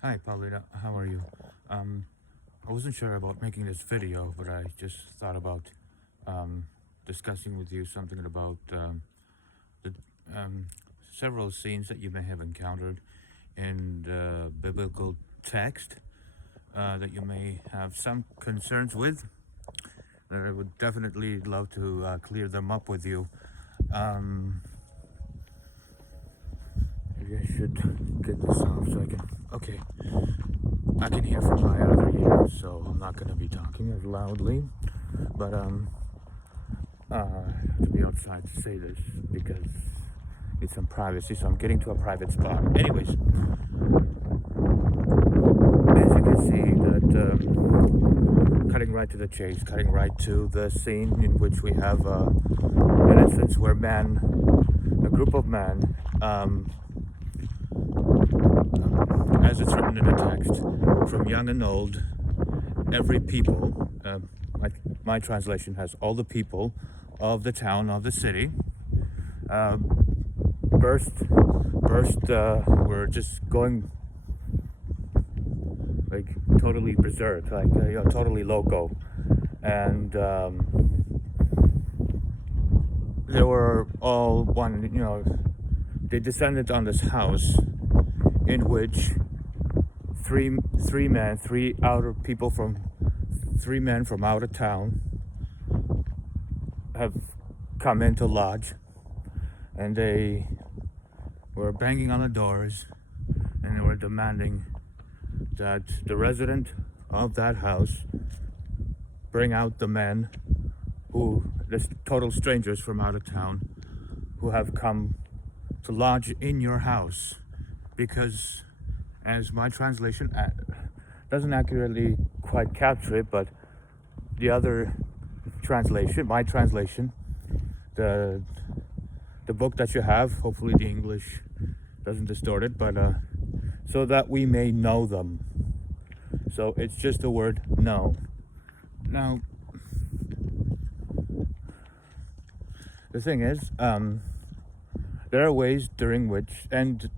Hi, Paulina. How are you? Um, I wasn't sure about making this video, but I just thought about um, discussing with you something about the several scenes that you may have encountered in the biblical text that you may have some concerns with. I would definitely love to clear them up with you. Um, Maybe I should get this off so I can. Okay. I can hear from my other ear, so I'm not gonna be talking as loudly. But I have to be outside to say this because it's some privacy. So I'm getting to a private spot. Anyways, as you can see, that cutting right to the chase, cutting right to the scene in which we have an instance where a group of men, as it's written in the text, from young and old, every people, my translation has all the people of the town, of the city, burst, we're just going like totally berserk, like totally loco, and they were all they descended on this house in which three men from out of town have come in to lodge, and they were banging on the doors, and they were demanding that the resident of that house bring out the men the total strangers from out of town, who have come to lodge in your house, because, as my translation doesn't accurately quite capture it, but the other translation, my translation, the book that you have, hopefully the English doesn't distort it, but so that we may know them. So it's just the word know. Now, the thing is, there are ways during which, and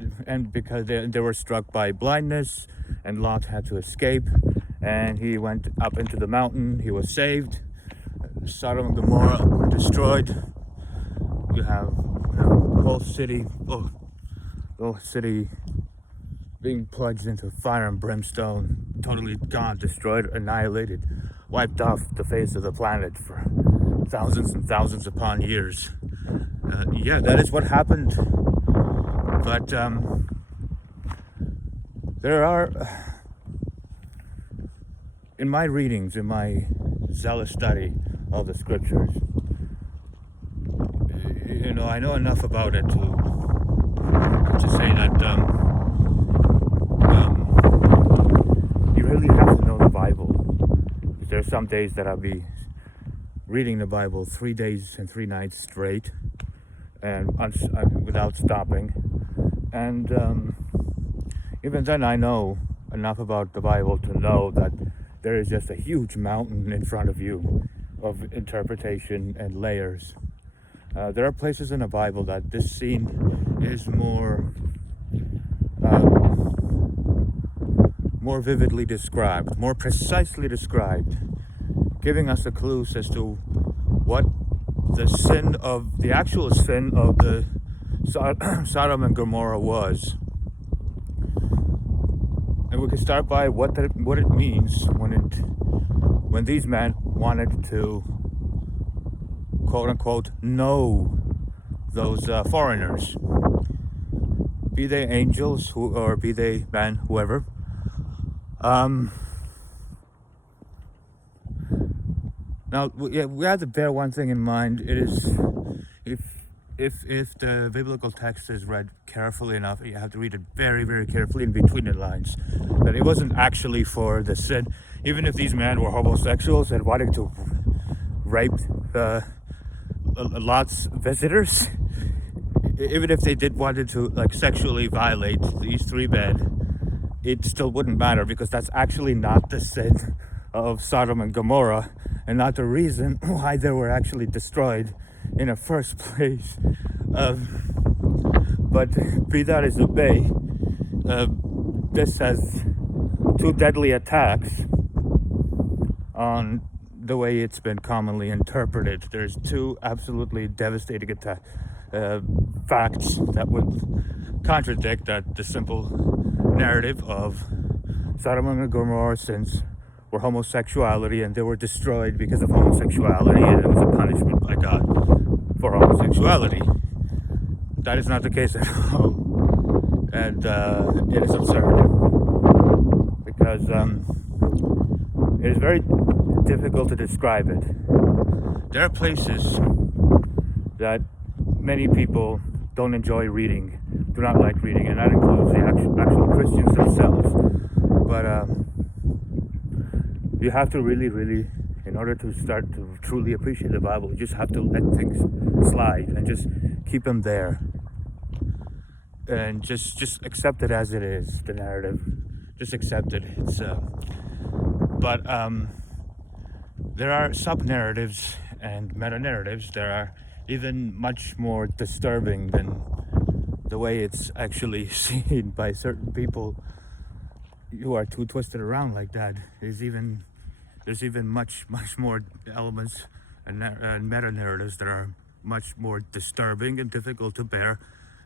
because they were struck by blindness, and Lot had to escape, and he went up into the mountain, he was saved. Sodom and Gomorrah were destroyed. You have the whole city being plunged into fire and brimstone, totally gone, destroyed, annihilated, wiped off the face of the planet for thousands and thousands upon years. Yeah, that is what happened. But there are, in my readings, in my zealous study of the scriptures, I know enough about it to say that you really have to know the Bible. There are some days that I'll be reading the Bible 3 days and 3 nights straight, and without stopping, and even then I know enough about the Bible to know that there is just a huge mountain in front of you of interpretation and layers. There are places in the Bible that this scene is more vividly described, more precisely described, giving us the clues as to what the actual sin of the Sodom and Gomorrah was. And we can start by what it means when these men wanted to, quote unquote, know those foreigners, be they angels or be they men, whoever. Now, we have to bear one thing in mind. It is, if the biblical text is read carefully enough, you have to read it very, very carefully in between the lines, that it wasn't actually for the sin. Even if these men were homosexuals and wanted to rape Lot's visitors, even if they wanted to sexually violate these three men, it still wouldn't matter, because that's actually not the sin of Sodom and Gomorrah, and not the reason why they were actually destroyed in the first place. But be that as it may, this has two deadly attacks on the way it's been commonly interpreted. There's two absolutely devastating facts that would contradict the simple narrative of Sodom and Gomorrah's sins were homosexuality, and they were destroyed because of homosexuality, and it was a punishment by God for homosexuality. That is not the case at all, and it is absurd because it is very difficult to describe it. There are places that many people don't enjoy reading, do not like reading, and that includes the actual Christians themselves. But you have to really, in order to start to truly appreciate the Bible, you just have to let things slide and just keep them there. And just accept it as it is, the narrative. Just accept it. But there are sub-narratives and meta-narratives that are even much more disturbing than the way it's actually seen by certain people who are too twisted around like that. There's even much more elements and meta-narratives that are much more disturbing and difficult to bear,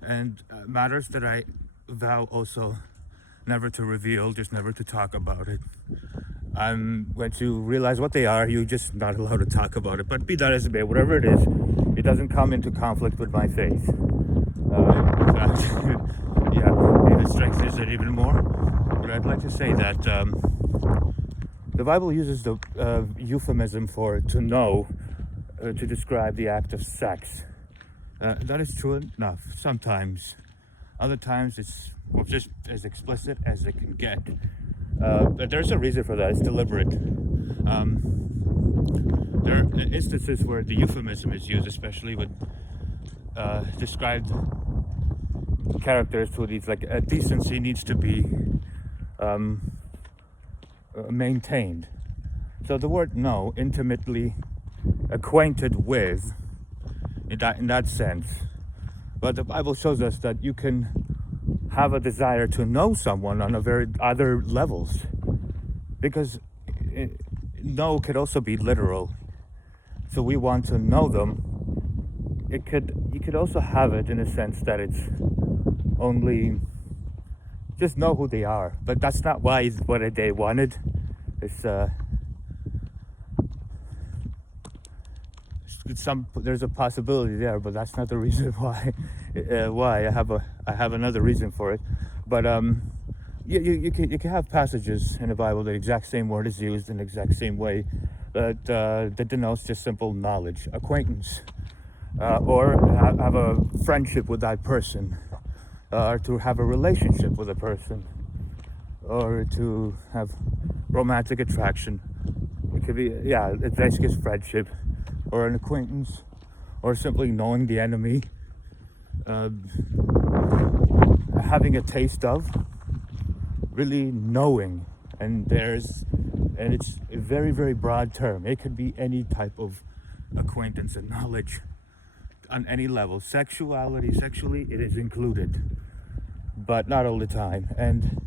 and matters that I vow also never to reveal, just never to talk about it. Once you realize what they are, you're just not allowed to talk about it. But be that as it may, whatever it is, it doesn't come into conflict with my faith. In fact, yeah, it strengthens it even more. But I'd like to say that the Bible uses the euphemism for to know to describe the act of sex. That is true enough sometimes. Other times it's just as explicit as it can get. But there's a reason for that. It's deliberate. There are instances where the euphemism is used, especially with described characters who needs, like, decency needs to be maintained. So the word know, intimately acquainted with, in that sense. But the Bible shows us that you can have a desire to know someone on a very other levels, because know could also be literal. So we want to know them. You could also have it in a sense that it's only just know who they are, but that's not why what they wanted. It's there's a possibility there, but that's not the reason why. I have another reason for it. But you can have passages in the Bible the exact same word is used in the exact same way that denotes just simple knowledge, acquaintance, or have a friendship with that person, or to have a relationship with a person, or to have romantic attraction. It could be, it's basically friendship, or an acquaintance, or simply knowing the enemy, having a taste of, really knowing. And it's a very, very broad term. It could be any type of acquaintance and knowledge on any level. Sexually, it is included, but not all the time. And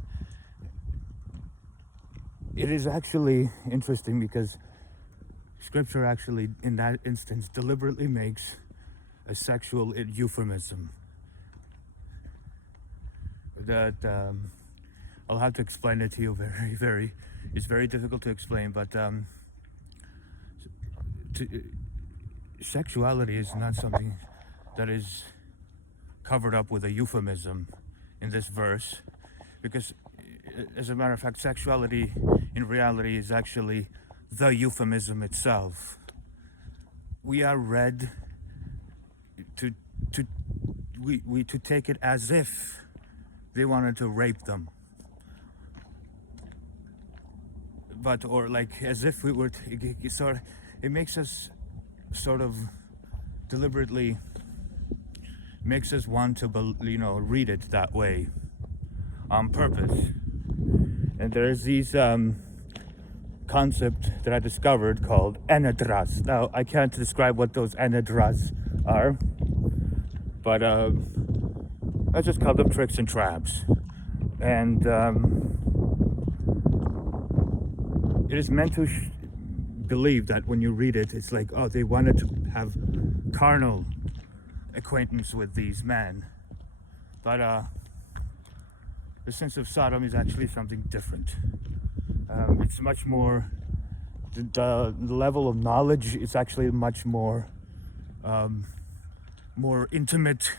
it is actually interesting because Scripture actually, in that instance, deliberately makes a sexual euphemism. That I'll have to explain it to you it's very difficult to explain, but sexuality is not something that is covered up with a euphemism in this verse, because as a matter of fact, sexuality in reality is actually the euphemism itself. We are read to take it as if they wanted to rape them, or like as if we were it makes us sort of deliberately makes us want to read it that way on purpose. And there's these concept that I discovered called enedras. Now, I can't describe what those enedras are, but let's just call them tricks and traps. And it is meant to believe that when you read it, it's like, oh, they wanted to have carnal acquaintance with these men. But the sense of Sodom is actually something different. It's much more, the level of knowledge is actually much more more intimate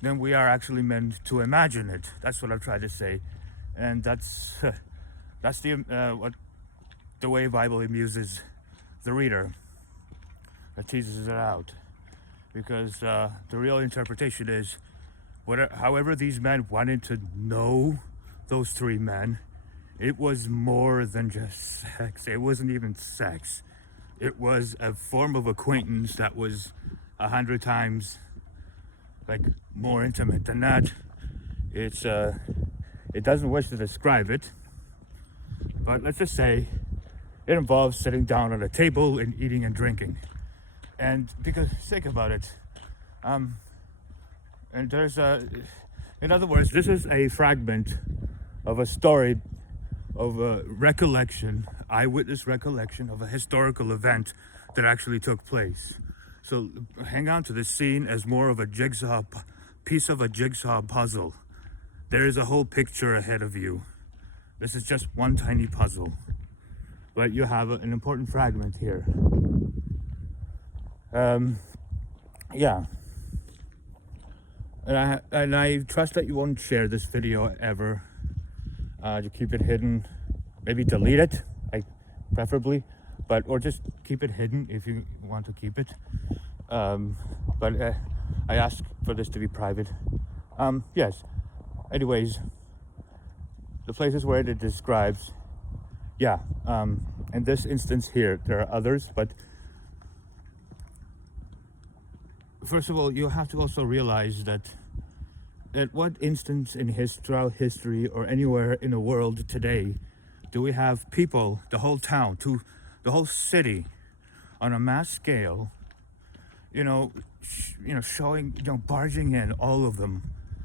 than we are actually meant to imagine it. That's what I'm trying to say. And that's what the way Bible amuses the reader. It teases it out. Because the real interpretation is, however these men wanted to know those three men, it was more than just sex. It wasn't even sex. It was a form of acquaintance that was 100 times like more intimate than that. It's it doesn't wish to describe it, but let's just say it involves sitting down at a table and eating and drinking. And because think about it, and there's in other words, this is a fragment of a story, of a recollection, eyewitness recollection of a historical event that actually took place. So hang on to this scene as more of a piece of a jigsaw puzzle. There is a whole picture ahead of you. This is just one tiny puzzle, but you have an important fragment here. Yeah. And I trust that you won't share this video ever. You keep it hidden. Maybe delete it, preferably, or just keep it hidden if you want to keep it. But I ask for this to be private. Yes. Anyways, the places where it describes, yeah. In this instance here, there are others, but first of all, you have to also realize that at what instance in throughout history or anywhere in the world today do we have people, the whole town, the whole city, on a mass scale, showing, barging in, all of them,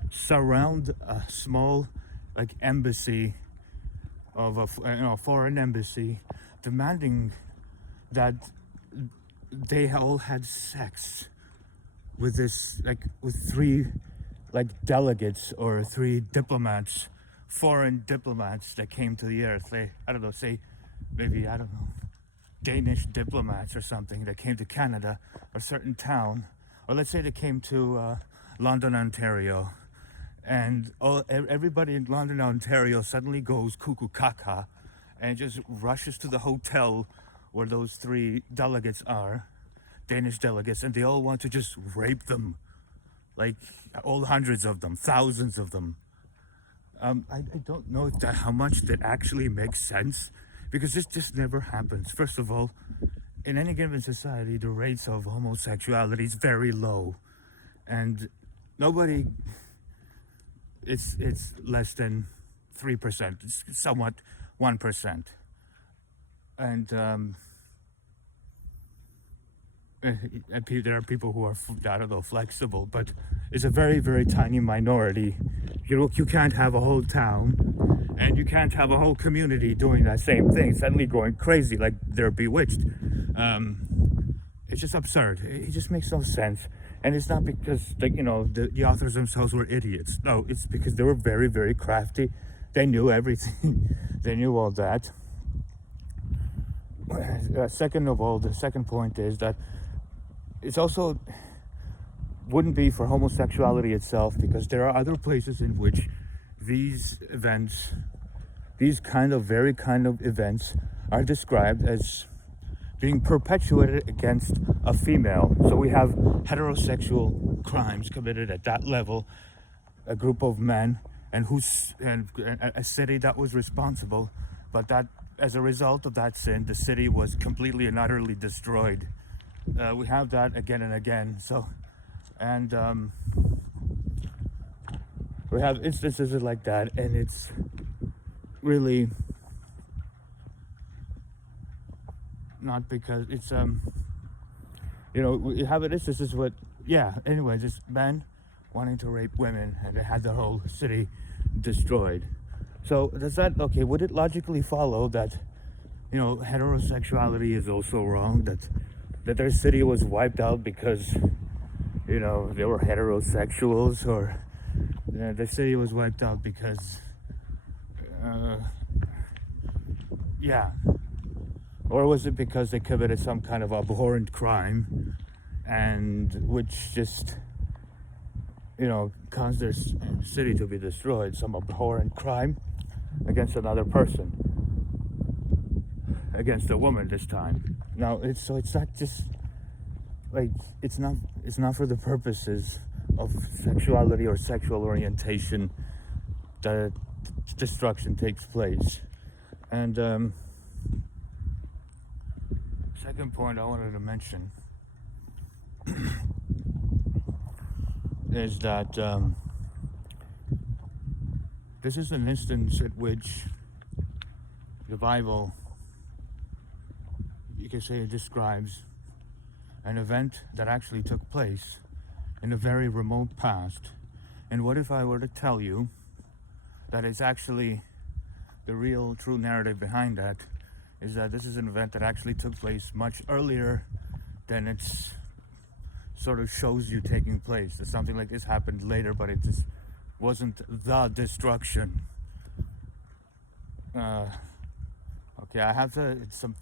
surround a small, embassy of a foreign embassy, demanding that they all had sex with this, with three, delegates or three diplomats, foreign diplomats that came to the earth. Danish diplomats or something that came to Canada, a certain town, or let's say they came to London, Ontario, and everybody in London, Ontario suddenly goes cuckoo caca and just rushes to the hotel where those three delegates are, Danish delegates, and they all want to just rape them, all hundreds of them, thousands of them. I don't know how much that actually makes sense, because this just never happens. First of all, in any given society, the rates of homosexuality is very low, and it's less than 3%. It's somewhat 1%, and there are people who are, flexible, but it's a very, very tiny minority. You can't have a whole town, and you can't have a whole community doing that same thing, suddenly going crazy like they're bewitched. It's just absurd. It just makes no sense. And it's not because the authors themselves were idiots. No, it's because they were very, very crafty. They knew everything. They knew all that. Second of all, the second point is that it's also wouldn't be for homosexuality itself, because there are other places in which these events, these very kind of events, are described as being perpetuated against a female. So we have heterosexual crimes committed at that level, a group of men, and a city that was responsible, but that as a result of that sin, the city was completely and utterly destroyed. We have that again and again. So, and we have instances like that, and it's really not because it's we have instances with anyway, just men wanting to rape women, and they had the whole city destroyed. So would it logically follow that heterosexuality is also wrong. That their city was wiped out because they were heterosexuals, or the city was wiped out because uh, yeah, or was it because they committed some kind of abhorrent crime, and which just caused their city to be destroyed, some abhorrent crime against another person, against a woman this time. Now it's not just like it's not for the purposes of sexuality or sexual orientation that destruction takes place. And second point I wanted to mention is that this is an instance at which the Bible, you can say, it describes an event that actually took place in a very remote past. And what if I were to tell you that it's actually the real true narrative behind that is that this is an event that actually took place much earlier than it's sort of shows you taking place. That something like this happened later, but it just wasn't the destruction. Okay, I have some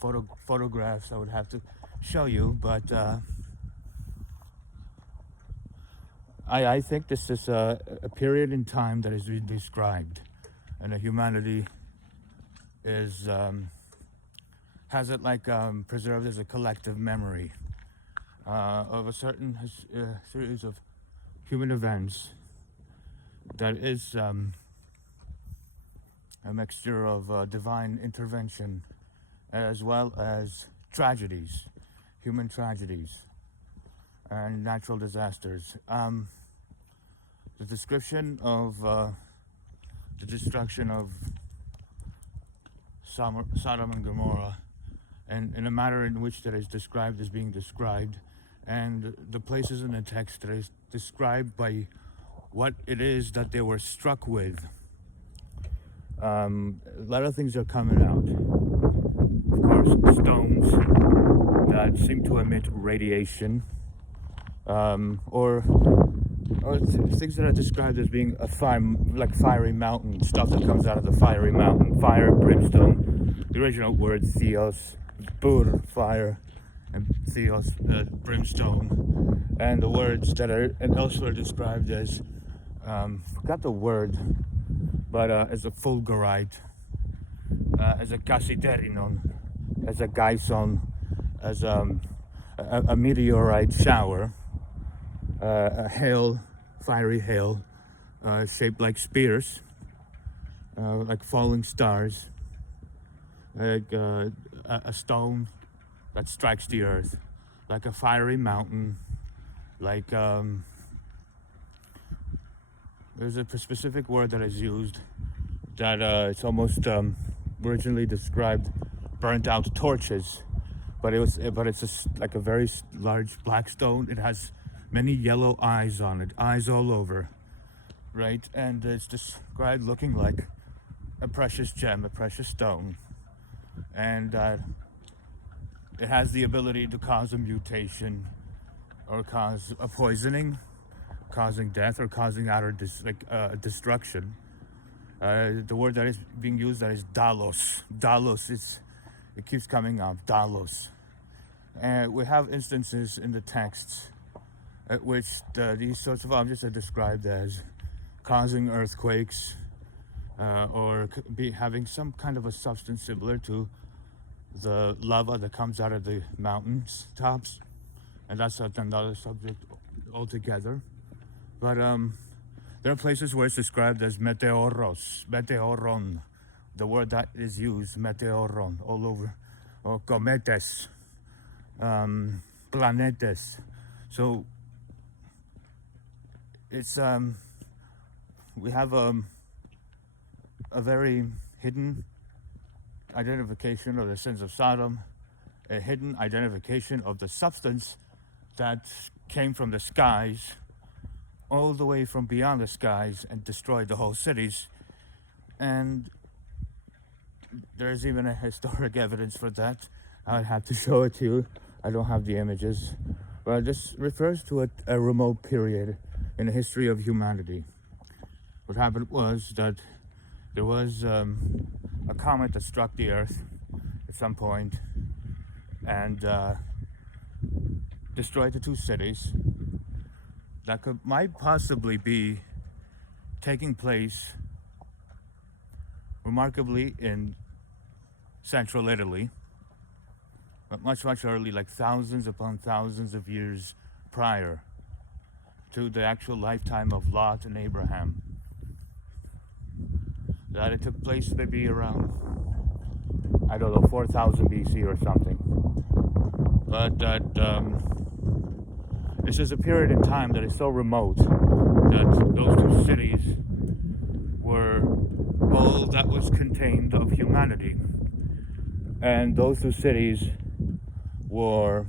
photographs I would have to show you, but I think this is a period in time that is being described, and humanity is has it like preserved as a collective memory of a certain series of human events that is a mixture of divine intervention as well as tragedies, human tragedies, and natural disasters. The description of the destruction of Sodom and Gomorrah, and in a manner in which that is described as being described, and the places in the text that is described by what it is that they were struck with. A lot of things are coming out. Of course, stones that seem to emit radiation, or things that are described as being a fiery mountain, stuff that comes out of the fiery mountain, fire, brimstone. The original word theos, bur, fire, and theos, brimstone, and the words that are elsewhere described as forgot the word, but as a fulgurite, as a cassiterinon, as a geison, as a meteorite shower, a hail, fiery hail, shaped like spears, like falling stars, like a stone that strikes the earth, like a fiery mountain, like there's a specific word that is used that it's almost originally described burnt out torches, but it's like a very large black stone. It has many yellow eyes on it, eyes all over, right? And it's described looking like a precious gem, a precious stone, and it has the ability to cause a mutation or cause a poisoning, causing death, or causing utter destruction. The word that is being used, that is dalos. Dalos, it keeps coming up, dalos. And we have instances in the texts at which these sorts of objects are described as causing earthquakes, or having some kind of a substance similar to the lava that comes out of the mountains tops, and that's another subject altogether. But there are places where it's described as meteoron, the word that is used, meteoron, all over, or cometes, planetes. So it's we have a very hidden identification of the sins of Sodom, a hidden identification of the substance that came from the skies, all the way from beyond the skies, and destroyed the whole cities. And there's even a historic evidence for that. I'd have to show it to you. I don't have the images. But this refers to a remote period in the history of humanity. What happened was that there was a comet that struck the Earth at some point and destroyed the two cities that might possibly be taking place remarkably in central Italy, but much early, like thousands upon thousands of years prior to the actual lifetime of Lot and Abraham. That it took place maybe around, I don't know, 4000 BC or something. But that this is a period in time that is so remote that those two cities were all that was contained of humanity. And those two cities were,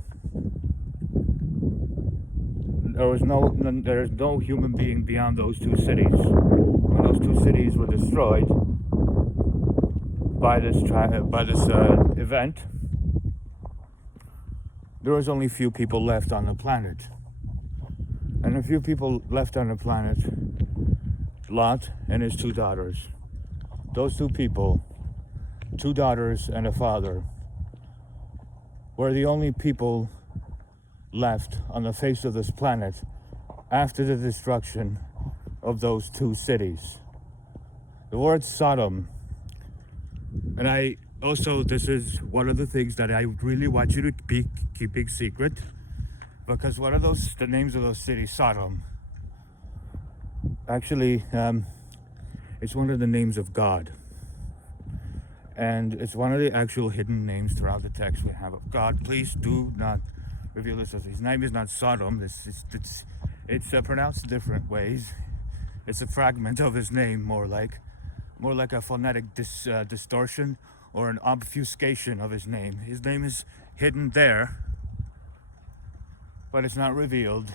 there's no human being beyond those two cities. When those two cities were destroyed by this event, there was only a few people left on the planet. And a few people left on the planet, Lot and his two daughters. Those two people, two daughters and a father, were the only people left on the face of this planet after the destruction of those two cities. The word Sodom, and I also, this is one of the things that I really want you to be keeping secret, because one of the names of those cities, Sodom, actually, it's one of the names of God. And it's one of the actual hidden names throughout the text we have of God. Please do not reveal this. His name is not Sodom. It's pronounced different ways. It's a fragment of his name, more like a phonetic distortion or an obfuscation of his name. His name is hidden there, but it's not revealed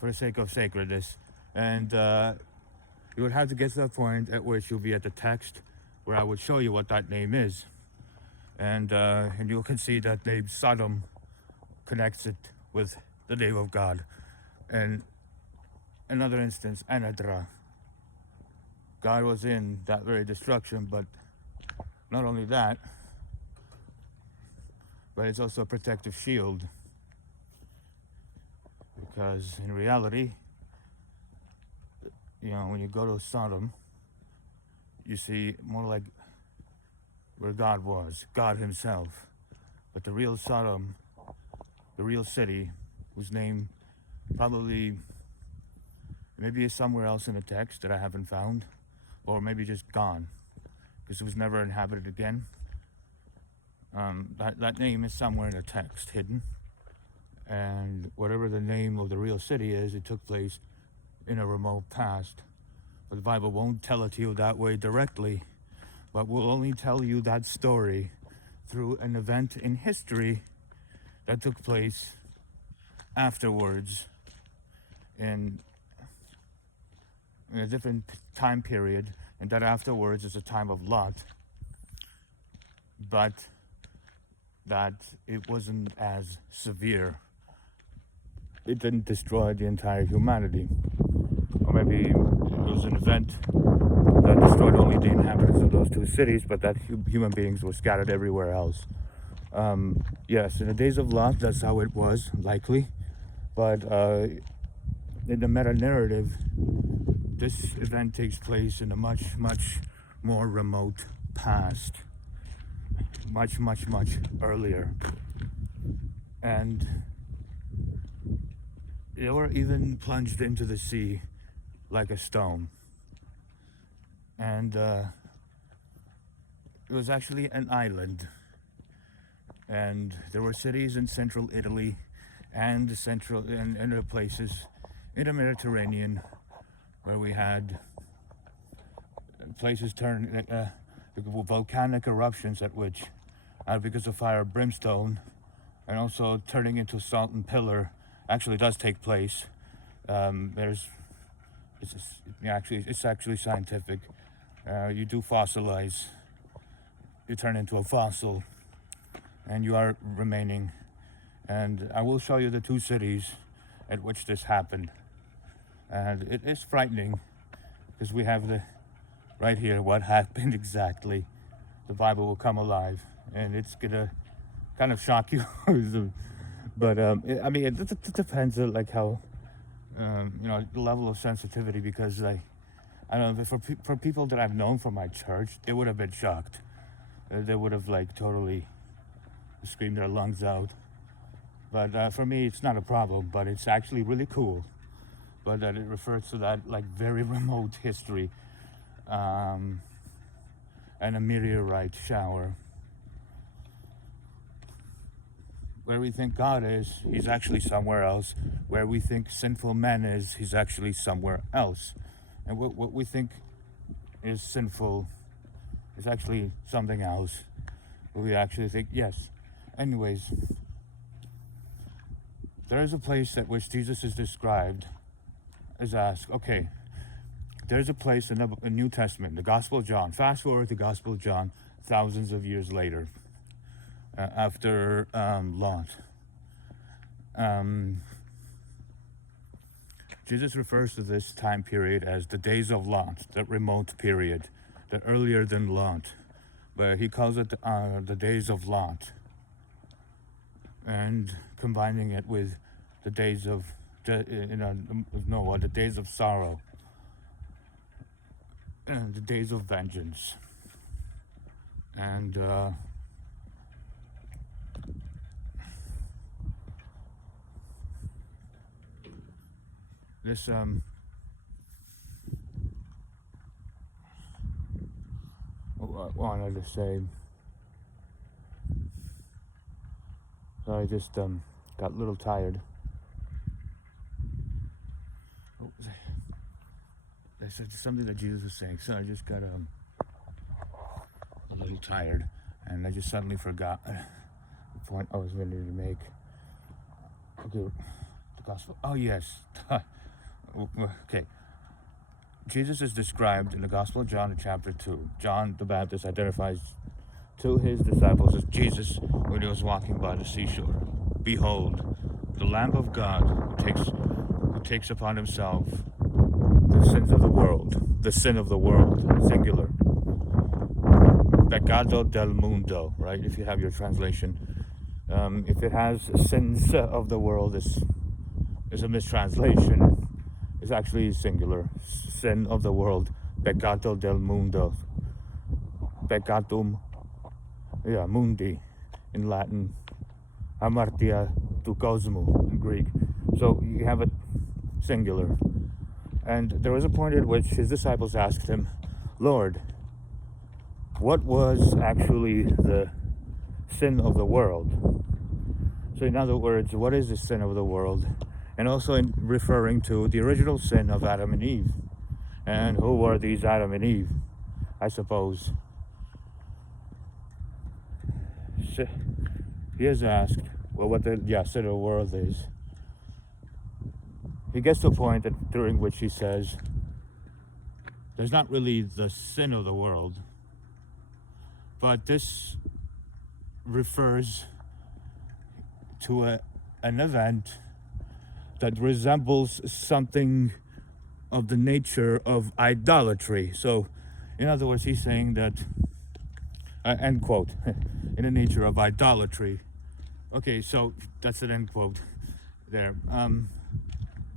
for the sake of sacredness. And you would have to get to that point at which you'll be at the text where I would show you what that name is. And you can see that name Sodom connects it with the name of God. And another instance, Anadra. God was in that very destruction, but not only that, but it's also a protective shield. Because in reality, when you go to Sodom, you see more like where God was, God himself. But the real Sodom, the real city, whose name probably maybe is somewhere else in the text that I haven't found, or maybe just gone, because it was never inhabited again. That name is somewhere in the text, hidden. And whatever the name of the real city is, it took place in a remote past. But the Bible won't tell it to you that way directly, but will only tell you that story through an event in history that took place afterwards in a different time period, and that afterwards is a time of Lot, but that it wasn't as severe. It didn't destroy the entire humanity. Or maybe it was an event that destroyed only the inhabitants of those two cities, but that human beings were scattered everywhere else. Yes, in the days of Lot, that's how it was, likely. But in the meta-narrative, this event takes place in a much more remote past. Much earlier. And they were even plunged into the sea like a stone. And it was actually an island. And there were cities in central Italy and other places in the Mediterranean where we had places turn volcanic eruptions at which, because of fire, brimstone, and also turning into salt and pillar, actually does take place. It's actually scientific. You do fossilize you turn into a fossil, and you are remaining. And I will show you the two cities at which this happened. And it is frightening because we have the right here what happened exactly. The Bible will come alive, and it's gonna kind of shock you. But I mean, it depends on like how the level of sensitivity, because like I don't know, for people that I've known from my church, they would have been shocked. They would have like totally screamed their lungs out. But for me, it's not a problem. But it's actually really cool. But that it refers to that like very remote history, and a meteorite shower. Where we think God is, he's actually somewhere else. Where we think sinful man is, he's actually somewhere else. And what we think is sinful is actually something else. But we actually think, yes. Anyways, there is a place at which Jesus is described as asked, okay, there's a place in the New Testament, the Gospel of John. Fast forward to Gospel of John, thousands of years later. After Lot. Jesus refers to this time period as the days of Lot, the remote period, the earlier than Lot, but he calls it the days of Lot, and combining it with the days of Noah, the days of sorrow, and the days of vengeance, and this I wanted to say, so I just got a little tired. That's something that Jesus was saying, so I just got a little tired, and I just suddenly forgot the point I was ready to make. Okay, the gospel. Oh yes. Okay. Jesus is described in the Gospel of John in chapter 2. John the Baptist identifies to his disciples as Jesus when he was walking by the seashore. Behold, the Lamb of God who takes upon himself the sins of the world. The sin of the world, singular. Pecado del mundo, right? If you have your translation. If it has sins of the world, is a mistranslation. It's actually singular. Sin of the world. Pecado del mundo. Peccatum, mundi in Latin. Hamartia tu cosmo in Greek. So you have it singular. And there was a point at which his disciples asked him, Lord, what was actually the sin of the world? So in other words, what is the sin of the world? And also in referring to the original sin of Adam and Eve. And who were these Adam and Eve, I suppose? So he is asked, well, what the sin of the world is. He gets to a point during which he says, there's not really the sin of the world, but this refers to an event that resembles something of the nature of idolatry. So, in other words, he's saying that, end quote, in the nature of idolatry. Okay, so that's an end quote there.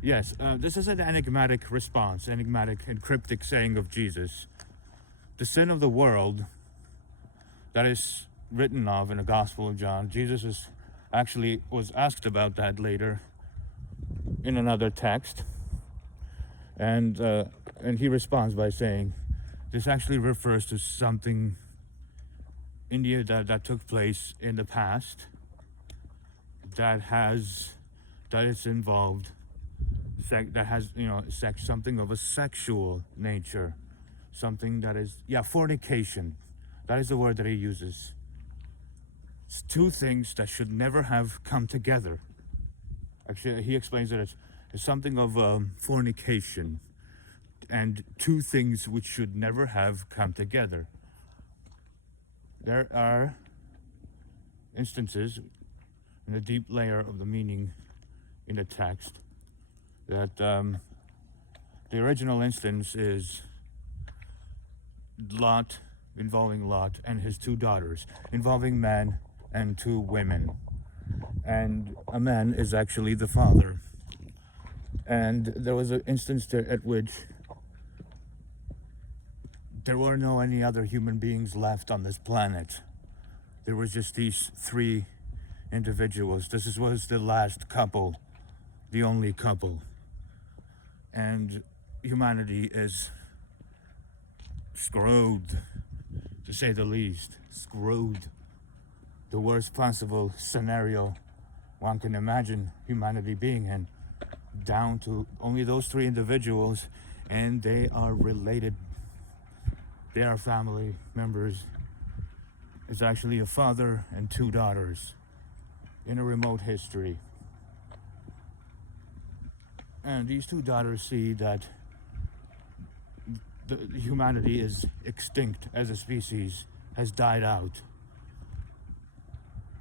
Yes, this is an enigmatic response, enigmatic and cryptic saying of Jesus. The sin of the world that is written of in the Gospel of John, Jesus was asked about that later in another text, and he responds by saying, this actually refers to something that took place in the past that is involved, that has something of a sexual nature, something that is fornication. That is the word that he uses. It's two things that should never have come together. Actually, he explains it as something of fornication, and two things which should never have come together. There are instances in the deep layer of the meaning in the text that the original instance is Lot, involving Lot and his two daughters, involving man and two women. And a man is actually the father. And there was an instance there at which there were no any other human beings left on this planet. There was just these three individuals. This was the last couple, the only couple. And humanity is screwed, to say the least. Screwed. The worst possible scenario one can imagine humanity being in, down to only those three individuals, and they are related. They are family members. It's actually a father and two daughters in a remote history. And these two daughters see that humanity is extinct as a species, has died out.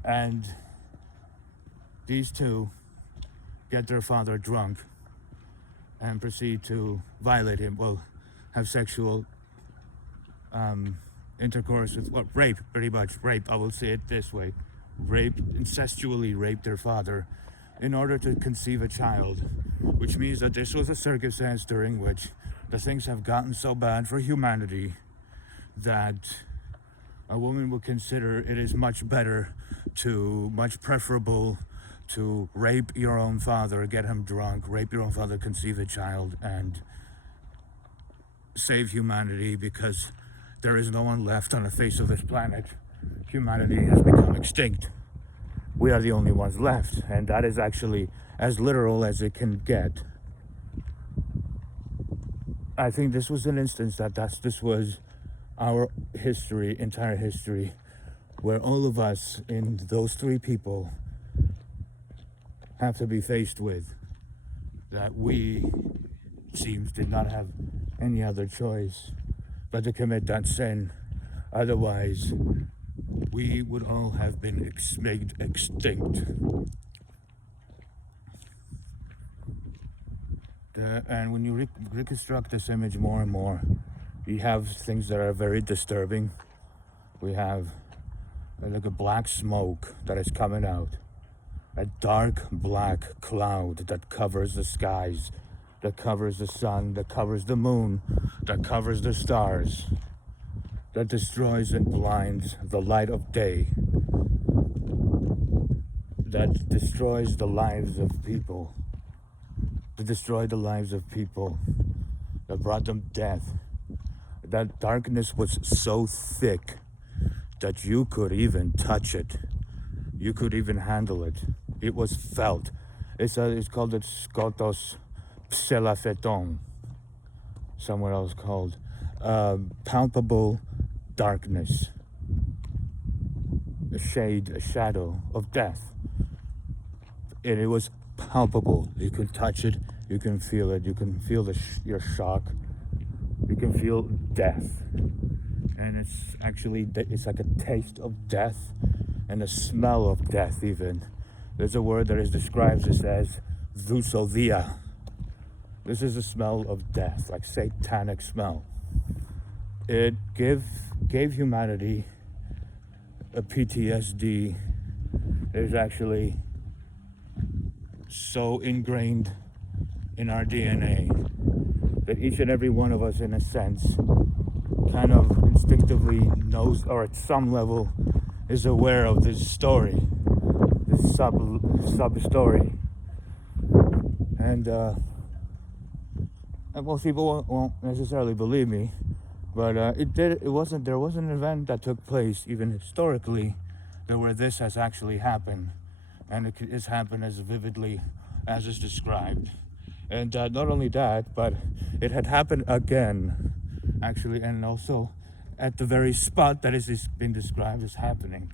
And these two get their father drunk and proceed to violate him, well, have sexual intercourse with, well, rape, pretty much, rape, I will say it this way. Rape, incestually rape their father in order to conceive a child, which means that this was a circumstance during which the things have gotten so bad for humanity that a woman would consider it is much preferable to rape your own father, get him drunk, rape your own father, conceive a child, and save humanity, because there is no one left on the face of this planet. Humanity has become extinct. We are the only ones left, and that is actually as literal as it can get. I think this was an instance this was our history, entire history, where all of us in those three people have to be faced with that we, it seems, did not have any other choice but to commit that sin. Otherwise, we would all have been made extinct. And when you reconstruct this image more and more, you have things that are very disturbing. We have like a black smoke that is coming out, a dark black cloud that covers the skies, that covers the sun, that covers the moon, that covers the stars, that destroys and blinds the light of day, that destroys the lives of people, that destroyed the lives of people, that brought them death. That darkness was so thick that you could even touch it. You could even handle it. It was felt. It's called the Skotos Pselafeton. Somewhere else called palpable darkness. A shade, a shadow of death. And it was palpable. You can touch it. You can feel it. You can feel your shock. You can feel death. And it's like a taste of death and a smell of death even. There's a word that is described as Thusodia. This is a smell of death, like satanic smell. It gave humanity a PTSD that is actually so ingrained in our DNA that each and every one of us, in a sense, kind of instinctively knows, or at some level is aware of this story, this sub story. And most people won't necessarily believe me, but there was an event that took place even historically where this has actually happened, and it has happened as vividly as is described. And not only that, but it had happened again, actually, and also at the very spot that is being described as happening.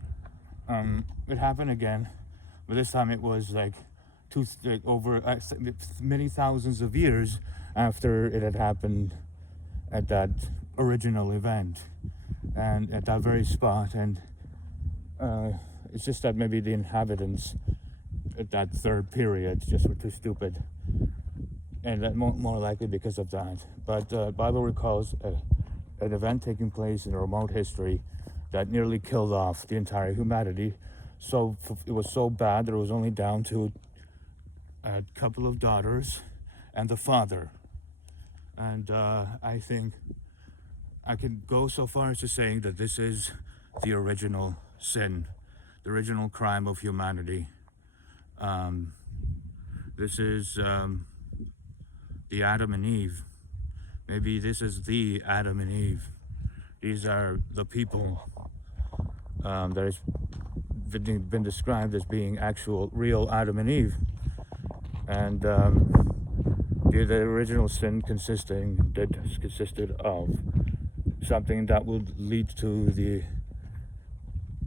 It happened again, but this time it was like over many thousands of years after it had happened at that original event. and at that very spot. And it's just that maybe the inhabitants at that third period just were too stupid, and that more likely because of that. But Bible recalls an event taking place in remote history that nearly killed off the entire humanity. So it was so bad that it was only down to a couple of daughters and the father. And I think I can go so far as to saying that this is the original sin, the original crime of humanity. This is the Adam and Eve. Maybe this is the Adam and Eve. These are the people that has been described as being actual, real Adam and Eve. And the original sin consisted of something that would lead to the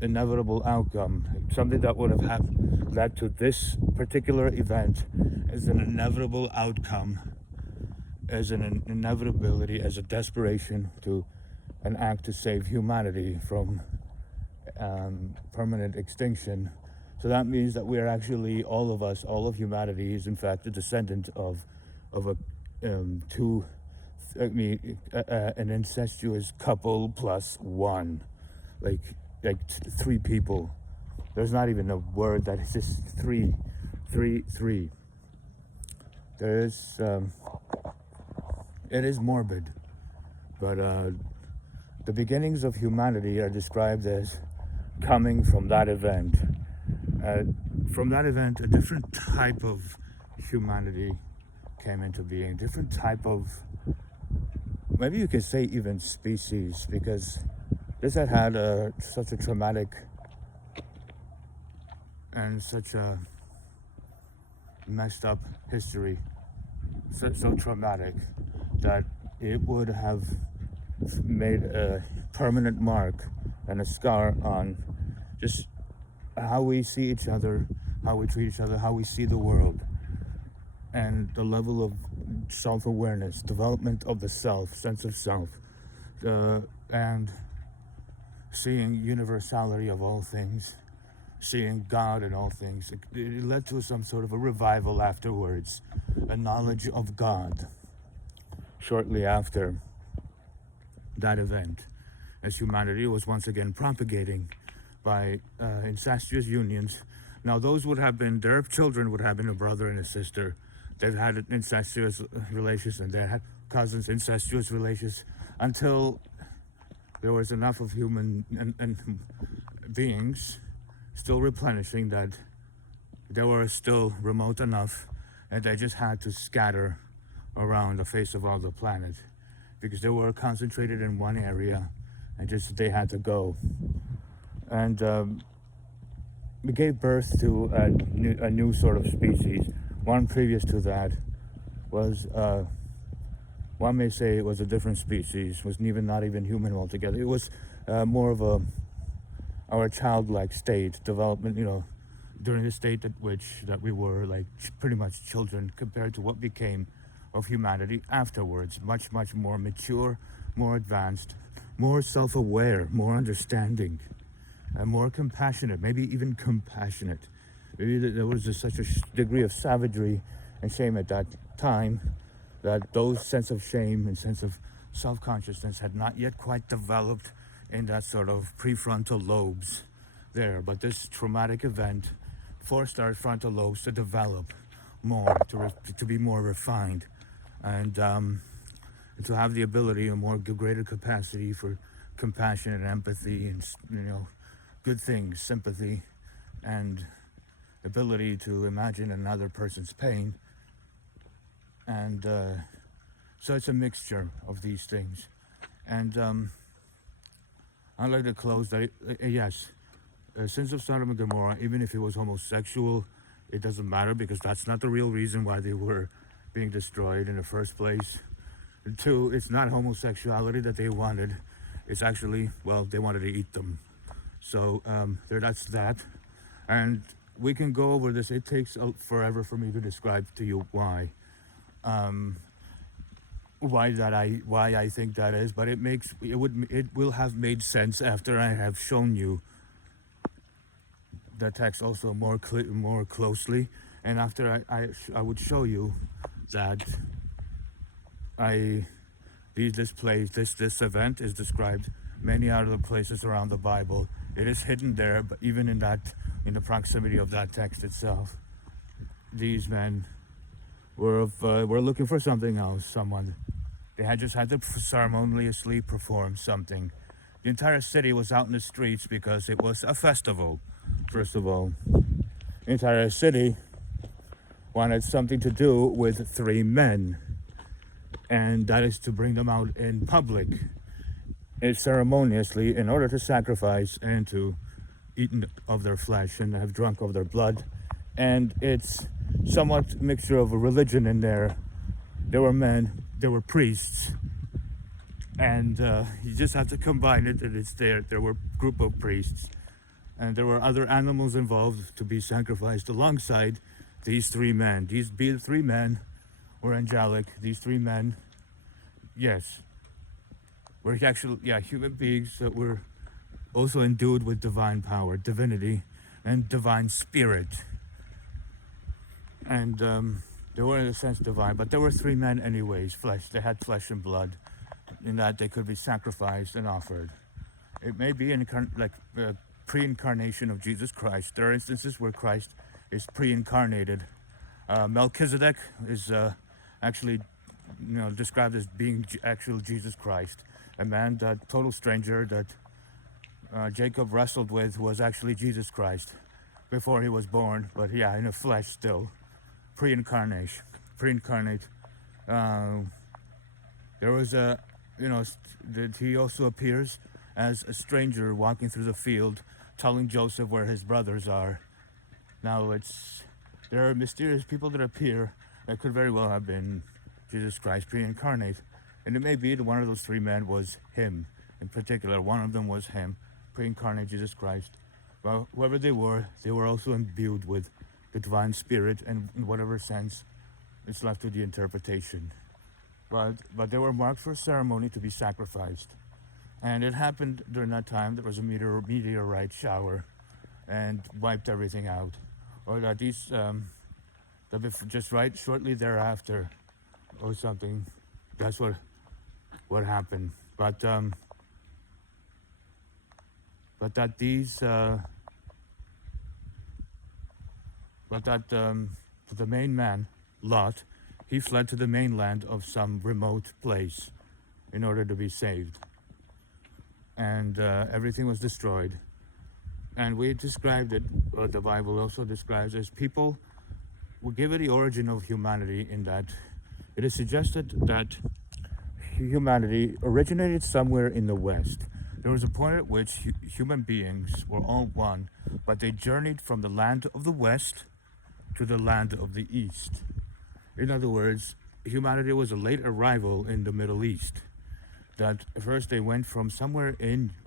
inevitable outcome, something that would have led to this particular event as an inevitable outcome, as an inevitability, as a desperation to an act to save humanity from permanent extinction. So that means that we are actually, all of us, all of humanity is in fact a descendant of an incestuous couple plus one, like three people. There's not even a word that is just three. There is, it is morbid, but the beginnings of humanity are described as coming from that event. From that event, a different type of humanity came into being, different type of, maybe you could say even species, because this had such a traumatic and such a messed up history, so traumatic that it would have made a permanent mark and a scar on just how we see each other, how we treat each other, how we see the world, and the level of self-awareness, development of the self, sense of self, and seeing universality of all things, seeing God in all things. It led to some sort of a revival afterwards, a knowledge of God shortly after that event, as humanity was once again propagating by incestuous unions. Now those would have been, their children would have been a brother and a sister. They've had incestuous relations, and they had cousins, incestuous relations, until there was enough of human and beings still replenishing that they were still remote enough, and they just had to scatter around the face of all the planet, because they were concentrated in one area, and just they had to go. And we gave birth to a new sort of species. One previous to that was, one may say it was a different species, was not even human altogether. It was more of our childlike state, development, during the state at which that we were like pretty much children compared to what became of humanity afterwards. Much, much more mature, more advanced, more self-aware, more understanding, and more compassionate, maybe even compassionate. Maybe there was just such a degree of savagery and shame at that time that those sense of shame and sense of self-consciousness had not yet quite developed in that sort of prefrontal lobes there. But this traumatic event forced our frontal lobes to develop more, to be more refined, and to have the ability and more greater capacity for compassion and empathy and good things, sympathy, and ability to imagine another person's pain. And so it's a mixture of these things. And I'd like to close that, yes, sins of Sodom and Gomorrah, even if it was homosexual, it doesn't matter, because that's not the real reason why they were being destroyed in the first place. And two, it's not homosexuality that they wanted. It's actually, well, they wanted to eat them. So that's that. And we can go over this. It takes forever for me to describe to you why. why I think that is, but it will have made sense after I have shown you the text also more closely, and after I would show you that I this event is described many other places around the Bible. It is hidden there, but even in the proximity of that text itself, these men were looking for something else. Someone they had just had to ceremoniously perform something. The entire city was out in the streets because it was a festival. First of all, the entire city wanted something to do with three men, and that is to bring them out in public, ceremoniously, in order to sacrifice and to eat of their flesh and have drunk of their blood. And it's somewhat mixture of a religion in there. There were men, there were priests, and you just have to combine it, and it's there. There were a group of priests, and there were other animals involved to be sacrificed alongside these three men. These three men were angelic. These three men, yes, were actually, human beings that were also endued with divine power, divinity, and divine spirit. And they were in a sense divine, but there were three men anyways, flesh. They had flesh and blood, in that they could be sacrificed and offered. It may be like pre-incarnation of Jesus Christ. There are instances where Christ is pre-incarnated. Melchizedek is actually, described as being actual Jesus Christ, a man, that total stranger that Jacob wrestled with, was actually Jesus Christ before he was born, but in the flesh still, pre-incarnate. There was that he also appears as a stranger walking through the field, telling Joseph where his brothers are. Now there are mysterious people that appear that could very well have been Jesus Christ pre-incarnate, and it may be that one of those three men was him in particular. One of them was him, pre-incarnate Jesus Christ. Well, whoever they were also imbued with the divine spirit, and in whatever sense it's left to the interpretation. But they were marked for a ceremony to be sacrificed. And it happened during that time. There was a meteorite shower and wiped everything out. Or that just right shortly thereafter or something, that's what happened. But the main man, Lot, he fled to the mainland of some remote place in order to be saved. And everything was destroyed. And we described it, what the Bible also describes as people will give it the origin of humanity, in that it is suggested that humanity originated somewhere in the West. There was a point at which human beings were all one, but they journeyed from the land of the West to the land of the East. In other words, humanity was a late arrival in the Middle East. That first they went from somewhere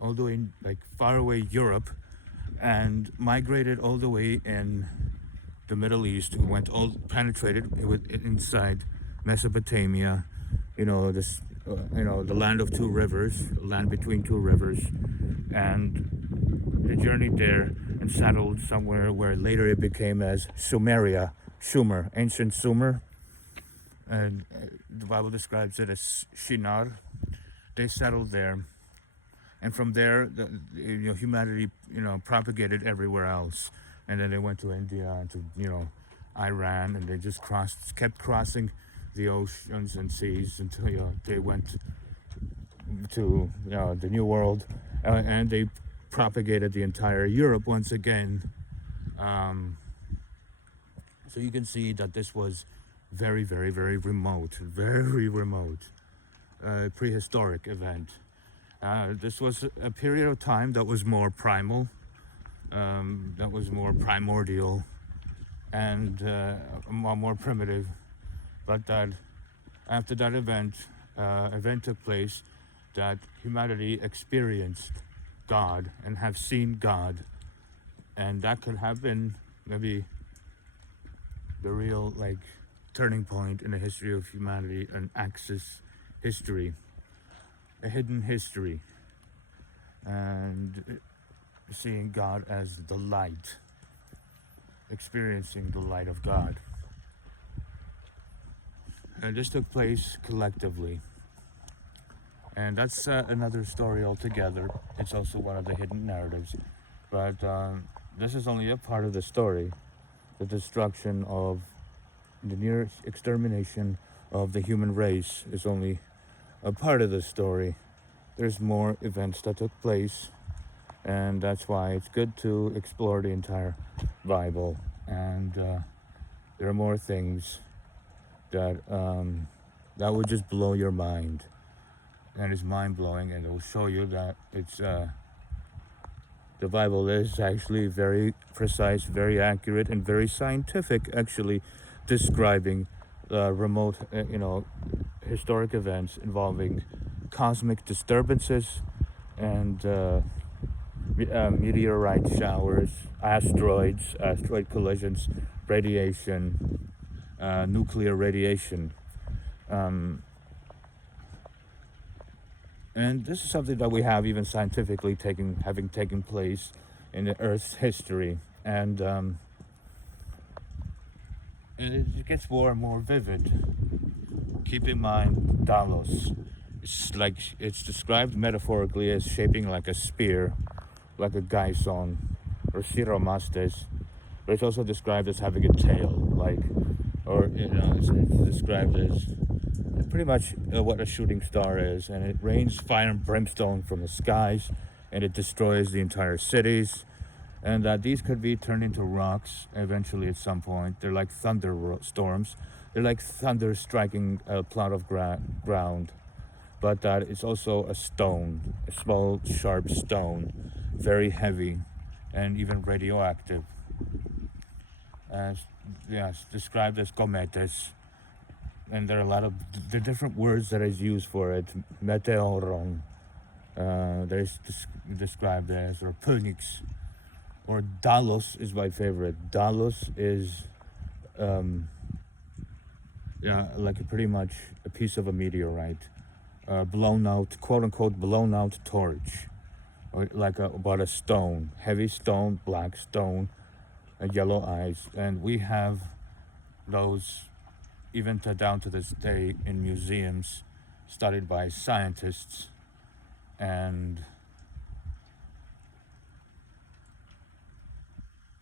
all the way in like faraway Europe, and migrated all the way in the Middle East, penetrated inside Mesopotamia, the land of two rivers, land between two rivers, and they journeyed there and settled somewhere where later it became as Sumer, ancient Sumer, and the Bible describes it as Shinar. They settled there, and from there, humanity, propagated everywhere else, and then they went to India and to, Iran, and they just kept crossing the oceans and seas until they went to the New World, and they propagated the entire Europe once again. So you can see that this was very, very, very remote, prehistoric event. This was a period of time that was more primal, that was more primordial, and more primitive. But that after that event took place, that humanity experienced God and have seen God, and that could have been maybe the real turning point in the history of humanity, an axis history, a hidden history, and seeing God as the light, experiencing the light of God. And this took place collectively. And that's another story altogether. It's also one of the hidden narratives. But this is only a part of the story. The destruction of the near extermination of the human race is only a part of the story. There's more events that took place, and that's why it's good to explore the entire Bible. And there are more things that that would just blow your mind, and it's mind-blowing, and it will show you that it's the Bible is actually very precise, very accurate, and very scientific, actually describing remote, historic events involving cosmic disturbances and meteorite showers, asteroid collisions, radiation, nuclear radiation. And this is something that we have even scientifically having taken place in the Earth's history. And it gets more and more vivid. Keep in mind, Dalos. It's described metaphorically as shaping like a spear, like a geison, or Siromastes. But it's also described as having a tail, it's described as pretty much what a shooting star is, and it rains fire and brimstone from the skies, and it destroys the entire cities, and these could be turned into rocks eventually at some point. They're like thunderstorms. They're like thunder striking a plot of ground, but that it's also a stone, a small, sharp stone, very heavy, and even radioactive. It's described as cometes. And there are a lot of the different words that is used for it. Meteoron, there's described as, or punix, or Dalos is my favorite. Dalos is, pretty much a piece of a meteorite, blown out, quote unquote, blown out torch, or about a stone, heavy stone, black stone, yellow eyes, and we have those even down to this day in museums, studied by scientists, and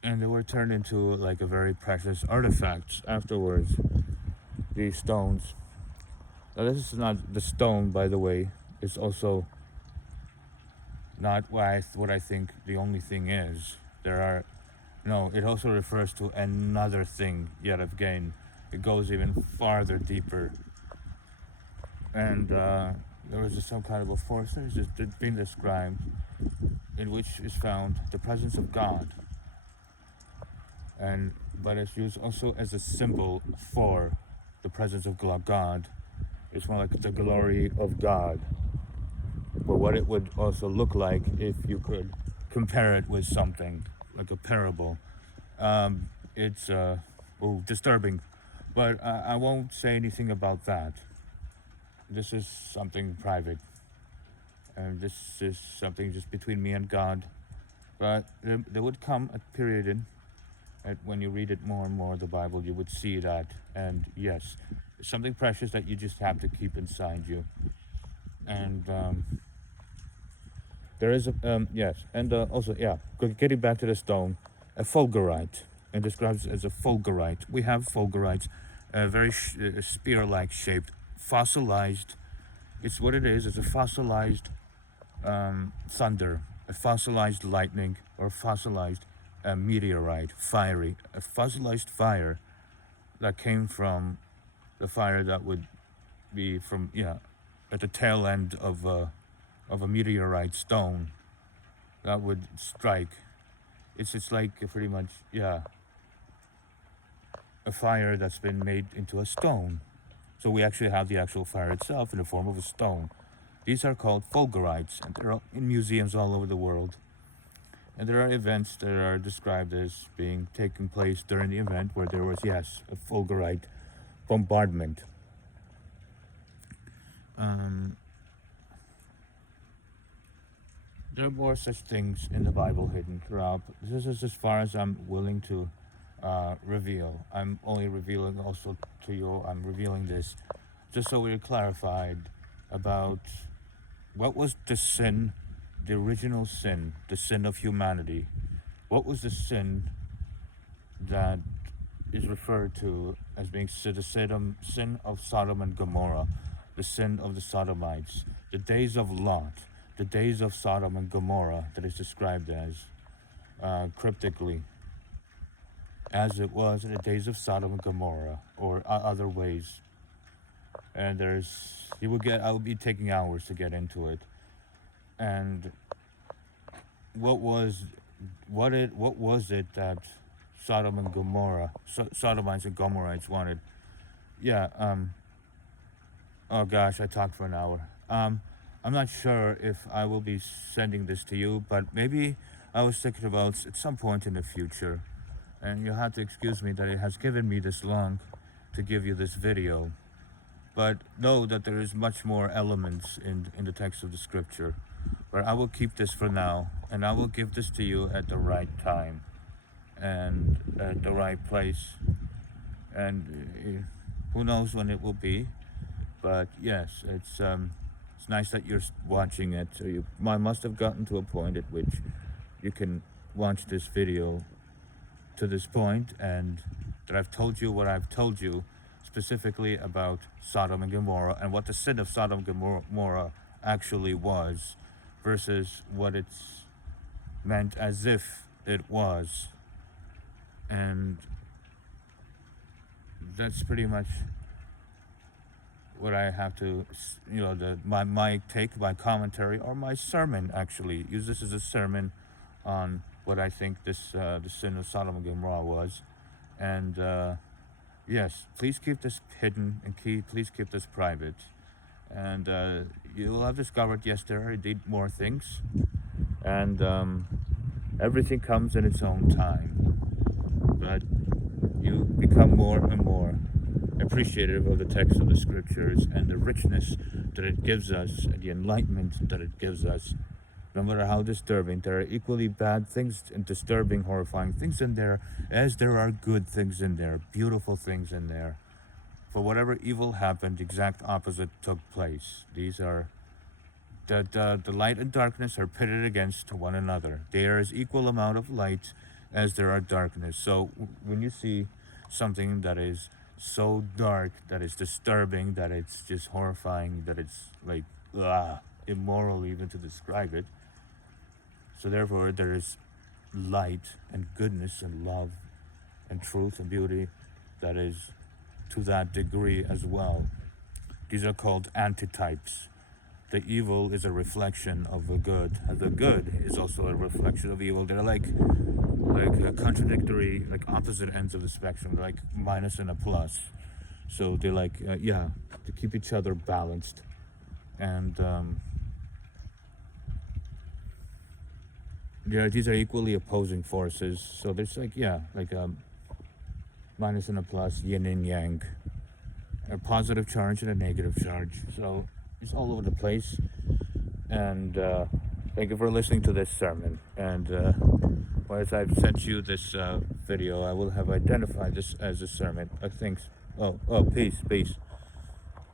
they were turned into like a very precious artifact afterwards. These stones. Now this is not the stone, by the way. It's also not what I think the only thing is. It also refers to another thing yet again. It goes even farther deeper, and there was some kind of a force that is just being described, in which is found the presence of God, but it's used also as a symbol for the presence of God. It's more like the glory of God, or what it would also look like if you could compare it with something like a parable. It's disturbing. But I won't say anything about that. This is something private. And this is something just between me and God. But there would come a period when you read it more and more, the Bible, you would see that. And yes, it's something precious that you just have to keep inside you. And there is getting back to the stone, a fulgurite. And describes it as a fulgurite. We have fulgurites, very spear-like shaped, fossilized. It's what it is. It's a fossilized thunder, a fossilized lightning, or fossilized meteorite, a fossilized fire that came from the fire that would be from at the tail end of a meteorite stone that would strike. It's like pretty much a fire that's been made into a stone. So we actually have the actual fire itself in the form of a stone. These are called fulgurites, and they're in museums all over the world. And there are events that are described as being taking place during the event where there was, a fulgurite bombardment. Um, there are more such things in the Bible hidden throughout. This is as far as I'm willing to reveal. I'm only revealing also to you. I'm revealing this just so we're clarified about what was the sin, the original sin, the sin of humanity. What was the sin that is referred to as being the sin of Sodom and Gomorrah, the sin of the Sodomites, the days of Lot, the days of Sodom and Gomorrah that is described as cryptically, as it was in the days of Sodom and Gomorrah, or other ways. And I will be taking hours to get into it. And what was it that Sodom and Gomorrah, Sodomites and Gomorrites wanted? Yeah. Oh gosh, I talked for an hour. I'm not sure if I will be sending this to you, but maybe I was thinking about at some point in the future, and you'll have to excuse me that it has given me this long to give you this video. But know that there is much more elements in the text of the scripture. But I will keep this for now, and I will give this to you at the right time and at the right place. And who knows when it will be. But yes, it's nice that you're watching it. So I must have gotten to a point at which you can watch this video to this point, and that I've told you what I've told you specifically about Sodom and Gomorrah and what the sin of Sodom and Gomorrah actually was versus what it's meant as if it was. And that's pretty much what I have to, my take, my commentary, or my sermon, actually. Use this as a sermon on what I think the sin of Sodom and Gomorrah was. And yes, please keep this hidden, and please keep this private. And you'll have discovered, yes, there are indeed more things. And everything comes in its own time. But you become more and more appreciative of the text of the scriptures and the richness that it gives us and the enlightenment that it gives us. No matter how disturbing, there are equally bad things and disturbing, horrifying things in there as there are good things in there, beautiful things in there. For whatever evil happened, the exact opposite took place. These are the light and darkness are pitted against one another. There is equal amount of light as there are darkness. So when you see something that is so dark, that is disturbing, that it's just horrifying, that it's like immoral even to describe it. So therefore there is light and goodness and love and truth and beauty that is to that degree as well. These are called antitypes. The evil is a reflection of the good, and the good is also a reflection of evil. They're like contradictory, like opposite ends of the spectrum, like minus and a plus. So they're like, to keep each other balanced. And these are equally opposing forces. So there's like a minus and a plus, yin and yang, a positive charge and a negative charge. So it's all over the place. And thank you for listening to this sermon. And as I've sent you this video, I will have identified this as a sermon. Thanks. Oh, peace.